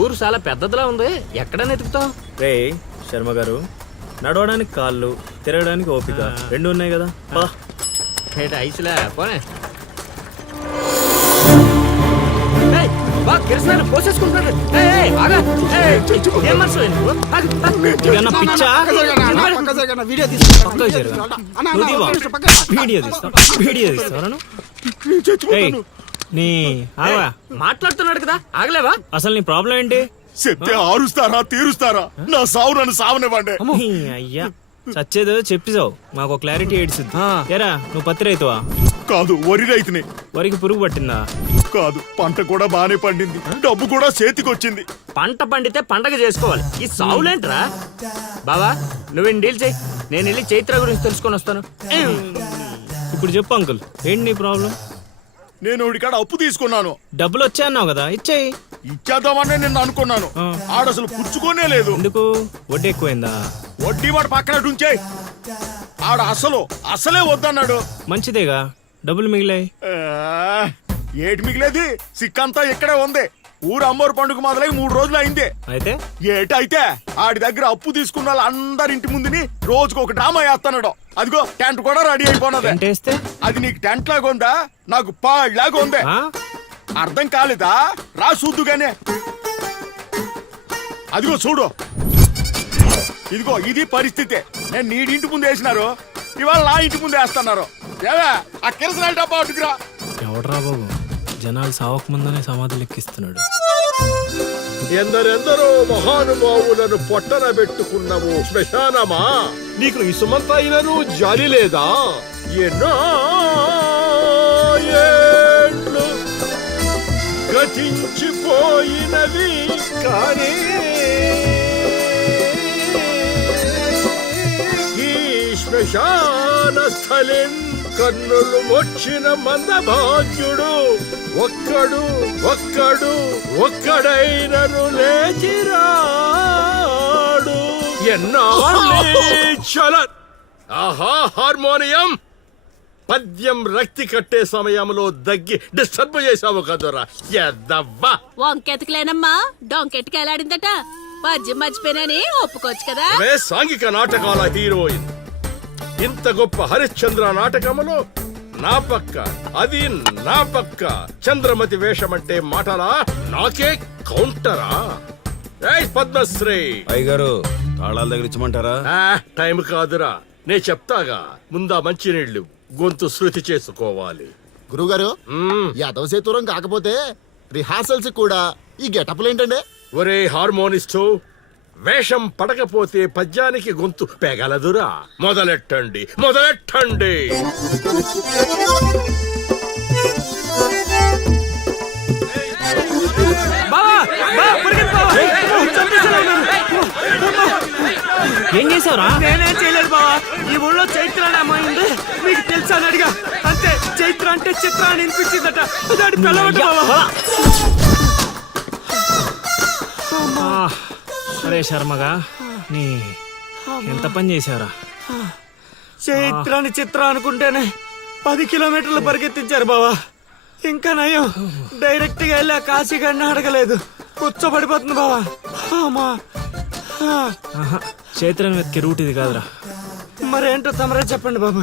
ఊరు చాలా పెద్దదిలా ఉంది. ఎక్కడని ఎతుకుతాం? రే శర్మ గారు, నడవడానికి కాళ్ళు, తిరగడానికి ఓపిక రెండు ఉన్నాయి కదా. ఐసులా పోనే. కిరసనాలు పోసేసుకుంటున్నాడు. మాట్లాడుతున్నాడు కదా, ఆగలేవా? అసలు నీ ప్రాబ్లం ఏంటి? చెప్తే ఆరుస్తారా తీరుస్తారా? నా సావు నన్ను సావనివ్వండి. అయ్యా చచ్చేదో చెప్పిసావు, మాకు క్లారిటీ ఏడ్చుద్ది. ఏరా నువ్వు పత్తి రైతువా? కాదు, వరి రైతుని. వరికి పురుగు పట్టిందా? కాదు, పంట కూడా బానే పండింది, డబ్బు కూడా చేతికొచ్చింది. పంట పండితే పండగ చేసుకోవాలి, ఈ సావులేంట్రా? బావా నువ్వు డీల్ చేయి, నేను వెళ్ళి చైత్ర గురించి తెలుసుకొని వస్తాను. ఇప్పుడు చెప్పు అంకుల్, ఏంటి నీ ప్రాబ్లం? నేను ఇడికాడ అప్పు తీసుకున్నాను. డబ్బులు వచ్చాయన్నావు కదా, ఇచ్చేయి. ఇచ్చేద్దామని నేను అనుకున్నాను, ఆడసలు పుచ్చుకోనే లేదు. ఎందుకు? వడ్డీ ఎక్కువైందా? వడ్డీ వాడు పక్కన ఉంచే, ఆడ అసలే వద్దన్నాడు. మంచిదేగా, డబ్బులు మిగిలాయి. ఏటి మిగిలేది? సిక్కంతా ఇక్కడే ఉంది. ఊరు అమ్మోరు పండుగ మొదలై 3 రోజులు అయింది. అయితే ఏటైతే ఆడి దగ్గర అప్పు తీసుకున్న వాళ్ళు అందరి ఇంటి ముందుని రోజుకు ఒక డ్రామా వేస్తున్నాడు. అదిగో టెంట్ కూడా రెడీ అయిపోయినది. అది నీకు టెంట్ లాగా ఉందా, నాకు పాళ్ళలాగా ఉంది. అర్థం కాలేదా? రా చూద్దుగానే. అదిగో చూడు, ఇదిగో ఇది పరిస్థితి. నేను నీడింటి ముందు వేసినారు, ఇవాళ నా ఇంటి ముందు వేస్తున్నారు. ఏవే ఆ కిరసనాల డబ్బా అటుకురా. ఎవడరా బాబు, జనాలు సావక ముందనే సమాధులు ఎక్కిస్తున్నాడు. ఎందరెందరో మహానుభావులను పొట్టన పెట్టుకున్నాము శ్మశానమా, నీకు ఇసుమంతైనను జాలి లేదా? ఎన్నో ఏళ్ళు గతించిపోయినవి కానీ ఈ శ్మశాన స్థలిన్ కన్నులు వచ్చిన మందభాగ్యుడు ఒక్కడైనను లేచిరాడు. ఎన్నాళ్ళ ఆహా హార్మోనియం పద్యం రక్తి కట్టే సమయంలో దగ్గి డిస్టర్బ్ చేసావు కదరా ఎద్దవ్వా. వంకెతకలేనమ్మా, డొంకెట్టుకు ఎలాడిందట. పద్యం మర్చిపోయినని ఒప్పుకోవచ్చు కదా. సాంఘిక నాటకాల హీరోయిన్. ఇంత గొప్ప హరిశ్చంద్ర నాటకములో నా పక్క చంద్రమతి వేషమంటే మాటలా, నాకే కౌంటరా? పద్మశ్రీ అయ్యగారు తాళాల దగ్గర ఇచ్చమంటారా? టైం కాదురా, నే చెప్తాగా. ముందా మంచినీళ్లు, గొంతు శృతి చేసుకోవాలి. గురుగారు, యాదవ సేతురం కాకపోతే రిహార్సల్స్ కూడా ఈ గెటప్లు ఏంటండి? ఒరే హార్మోనిస్టు, వేషం పడకపోతే పద్యానికి గొంతు పెగలదురా. మొదలెట్టండి. ఏం చేసావురా? నేనేం చేయలేదు బావా, ఈ ఊళ్ళో చైత్ర అనే అమ్మాయి ఉంది, మీకు తెలుసా అని అడిగా. అంతే, చైత్ర అంటే చిత్ర అని వినిపించిందట. దాని పిల్లవట బావా. అరే శర్మగా, నీ ఎంత పని చేశారా? చైత్రాన్ని చిత్ర అనుకుంటేనే 10 కిలోమీటర్లు పరిగెత్తించారు బావా. ఇంకా నయం, డైరెక్ట్ గా వెళ్ళా కాశీగాడిని అడగలేదు. కూర్చోబడిపోతుంది బావా. చైత్రం వెతికే రూట్ ఇది కాదురా. మరేంటో తమరే చెప్పండి బాబు.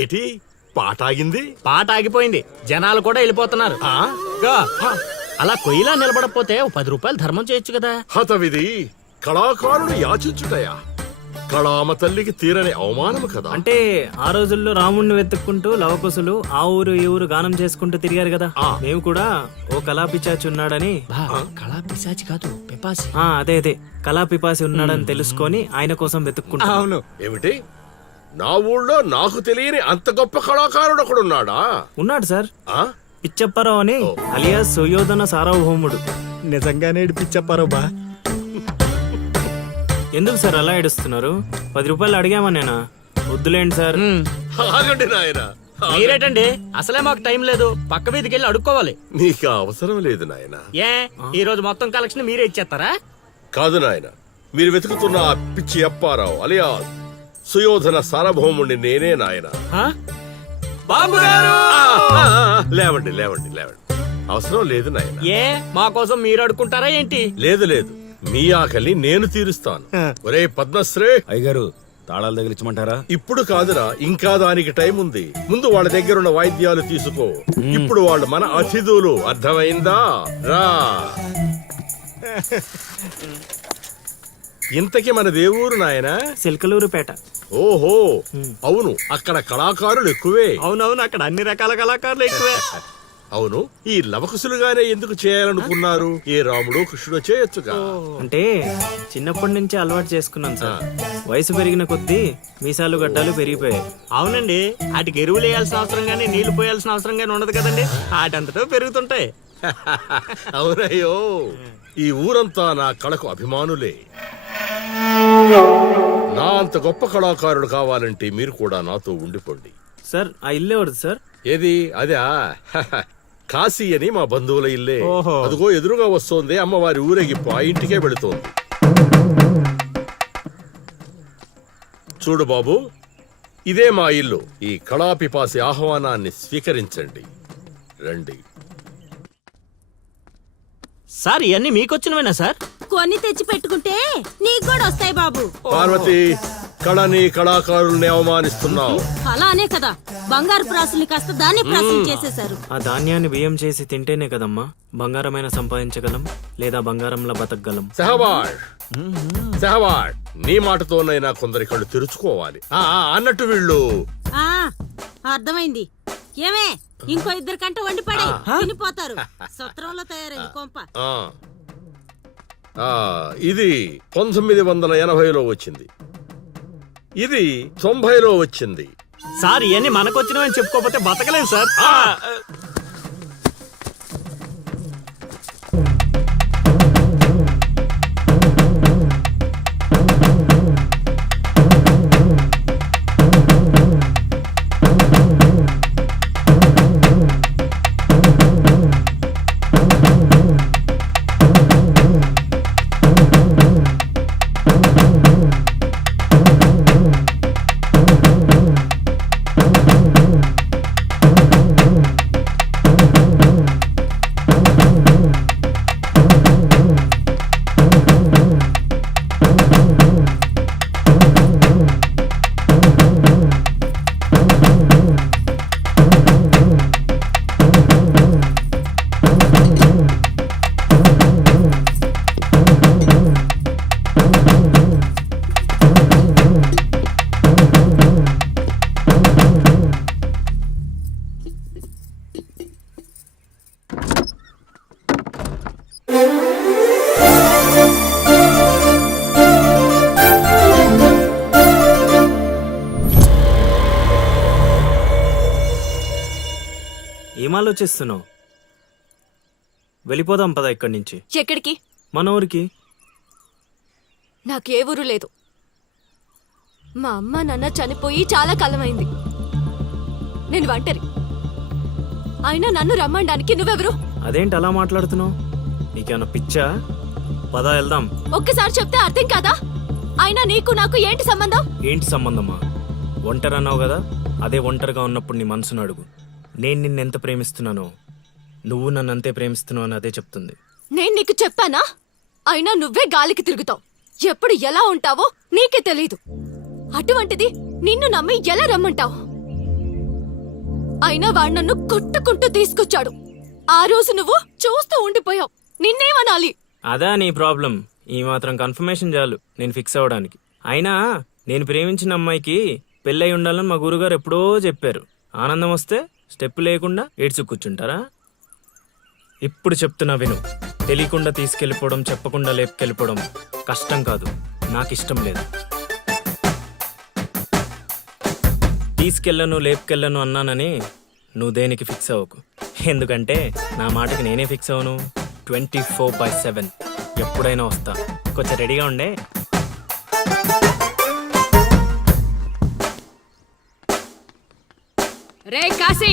ఏటి పాట ఆగింది? పాట ఆగిపోయింది, జనాలు కూడా వెళ్ళిపోతున్నారు. ఆ? గా, అలా కొయ్యిలా నిలబడకపోతే ఓ 10 రూపాయలు ధర్మం చేయొచ్చు కదా. హతవిధి కళాకారుడు యాచించుటయా? కళామ తల్లికి తీరని అవమానము కదా. అంటే ఆ రోజుల్లో రాముణ్ణి వెతుక్కుంటూ లవకుశులు ఆ ఊరు ఈ ఊరు గానం చేసుకుంటూ తిరిగారు కదా. మేము కూడా ఓ కళాపిచాచి ఉన్నాడని కళా పిశాచి కాదు, పిపాసి. అదే కళాపిపాసి ఉన్నాడని తెలుసుకొని ఆయన కోసం వెతుక్కుంటా. అవును. ఏమిటి? నా ఊళ్ళో నాకు తెలియని అంత గొప్ప కళాకారుడు ఒకడున్నాడా? ఉన్నాడు సార్, ఆ? పిచ్చప్పారావు అని అలియాస్ సుయోధన సార్వభౌముడు. నిజంగానే ఏడిపించప్పారో బా. ఎందుకు సార్ అలా ఏడుస్తున్నారు? 10 రూపాయలు అడిగామా నేనా? వద్దులేండి సార్. ఆగండి నాయనా. మీరేటండి, అసలే మాకు టైం లేదు, పక్క వీధికి వెళ్ళి అడుక్కోవాలి. నీకు అవసరం లేదు నాయనా. ఏ ఈ రోజు మొత్తం కలెక్షన్ మీరే ఇచ్చేస్తారా? కాదు నాయన, మీరు వెతుకుతున్న ఆ పిచ్చి అప్పారావు అలియా సుయోధన సార్వభౌముణ్ణి నేనే నాయన. బాబు గారు, లేవండి లేవండి లేవండి, అవసరం లేదు నాయన. ఏ మా కోసం మీరు అడుక్కుంటారా ఏంటి? లేదు లేదు, మీ ఆకలి నేను తీరుస్తాను. ఒరే పద్మశ్రీ, అయ్యగారు తాళాలు తగిలించమంటారా? ఇప్పుడు కాదురా, ఇంకా దానికి టైం ఉంది. ముందు వాళ్ళ దగ్గరున్న వాయిద్యాలు తీసుకో. ఇప్పుడు వాళ్ళు మన అతిథులు, అర్థమైందా? రా. ఇంతకీ మన దేవురు నాయనా? సిల్కలూరుపేట. ఓహో, అవును, అక్కడ కళాకారులు ఎక్కువే. అవునవును, అక్కడ అన్ని రకాల కళాకారులు ఎక్కువే. అవును, ఈ లవకుశులుగానే ఎందుకు చేయాలనుకున్నారు? ఏ రాముడో కృష్ణుడో చేయొచ్చుగా. అంటే చిన్నప్పటి నుంచి అలవాటు చేసుకున్నాను సార్. వయసు పెరిగిన కొద్దీ మీసాలు గడ్డాలు పెరిగిపోయాయి. అవునండి, వాటికి ఎరువులు వేయాల్సిన అవసరం గానీ నీళ్లు పోయాల్సిన అవసరం గానీ ఉండదు కదండి, వాటంతటో పెరుగుతుంటాయి. అవునయ్యో, ఈ ఊరంతా నా కళకు అభిమానులే. నా అంత గొప్ప కళాకారుడు కావాలంటే మీరు కూడా నాతో ఉండిపోండి. సార్ ఆ ఇల్లు ఎవరిది సార్? ఏది? అదా? కాశీ అని మా బంధువుల ఇల్లే. ఓహో. అదిగో ఎదురుగా వస్తోంది అమ్మవారి ఊరేగింపు, ఆ ఇంటికే వెళుతోంది. చూడు బాబు, ఇదే మా ఇల్లు. ఈ కళాపిపాసి ఆహ్వానాన్ని స్వీకరించండి. రండి. సార్ ఇవన్నీ మీకొచ్చినవేనా సార్? కొన్ని తెచ్చి పెట్టుకుంటే నీకు కూడా వస్తాయి బాబు. పార్వతి, కళని కళాకారుల్ని అవమానిస్తున్నావు. అలానే కదా, బంగారు ప్రాసుల్ని కాస్త దాన్ని ప్రాసులు చేసేశారు. ఆ ధాన్యాన్ని బియ్యం చేసి తింటేనే కదమ్మా బంగారమైన సంపాదించగలం, లేదా బంగారంలో బతకగలం. సెహవాడ్, సెహవాడ్, నీ మాటతోనైనా కొందరి కళ్ళు తెరుచుకోవాలి. అన్నట్టు వీళ్ళు ఆ అర్థమైంది. ఏమే, ఇంకో 2 కంట వండి పడే తినిపోతారు. సత్రంలో తయారైంది కొంప. ఇది 1980లో వచ్చింది, ఇది 90లో వచ్చింది. సార్ ఇవన్నీ మనకొచ్చినవని చెప్పుకోకపోతే బతకలేదు సార్. ఏం ఆలోచిస్తున్నావు? వెళ్ళిపోదాం పద ఇక్కడి నుంచి. ఎక్కడికి? మన ఊరికి. నాకే ఊరు లేదు. మా అమ్మ నాన్న చనిపోయి చాలా కాలమైంది. నేను ఒంటరి. అయినా నన్ను రమ్మడానికి నువ్వెవరు? అదేంటి అలా మాట్లాడుతున్నావు? నీకేమన్నా పిచ్చా? పద వెళ్దాం. ఒక్కసారి చెప్తే అర్థం కాదా? అయినా నీకు నాకు ఏంటి సంబంధం? ఏంటి సంబంధమా? ఒంటరి అన్నావు కదా, అదే ఒంటరిగా ఉన్నప్పుడు నీ మనసును అడుగు. నేను నిన్నెంత ప్రేమిస్తున్నానో నువ్వు నన్ను అంతే ప్రేమిస్తున్నావు అని అదే చెప్తుంది. నేను నీకు చెప్పానా? అయినా నువ్వే గాలికి తిరుగుతావు. ఎప్పుడు ఎలా ఉంటావో నీకే తెలీదు. అటువంటిది నిన్ను నమ్మి ఎలా రమ్మంటావు? అయినా వాడు నన్ను కొట్టుకుంటూ తీసుకొచ్చాడు. ఆ రోజు నువ్వు చూస్తూ ఉండిపోయావు. నిన్నేమనాలి? అదా నీ ప్రాబ్లం. ఈ మాత్రం కన్ఫర్మేషన్ చాలు నేను ఫిక్స్ అవ్వడానికి. అయినా నేను ప్రేమించిన అమ్మాయికి పెళ్ళై ఉండాలని మా గురుగారు ఎప్పుడో చెప్పారు. ఆనందం వస్తే స్టెప్ లేకుండా ఏడ్చి కూర్చుంటారా? ఇప్పుడు చెప్తున్నా విను. తెలియకుండా తీసుకెళ్ళిపోవడం, చెప్పకుండా లేపుకెళ్ళిపోవడం కష్టం కాదు, నాకు ఇష్టం లేదు. తీసుకెళ్ళను లేపుకెళ్ళను అన్నానని నువ్వు దేనికి ఫిక్స్ అవ్వకు. ఎందుకంటే నా మాటకి నేనే ఫిక్స్ అవ్వను. 24/7 ఎప్పుడైనా వస్తా. కొంచెం రెడీగా ఉండే. రే కాశీ,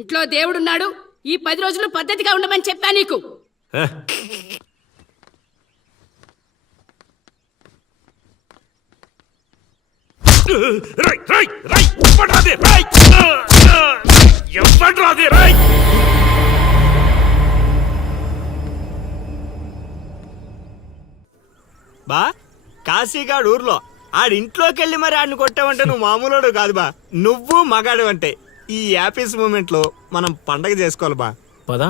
ఇంట్లో దేవుడున్నాడు. ఈ 10 రోజులు పద్ధతిగా ఉండమని చెప్పా నీకు. బా కాశీగాడు ఊర్లో ఆడింట్లోకి వెళ్ళి మరి ఆడిని కొట్టావంటే నువ్వు మామూలుడు కాదు బా. నువ్వు మగాడు అంటే ఈ హ్యాపీస్ మూమెంట్ లో మనం పండగ చేసుకోవాలి బా. పదా.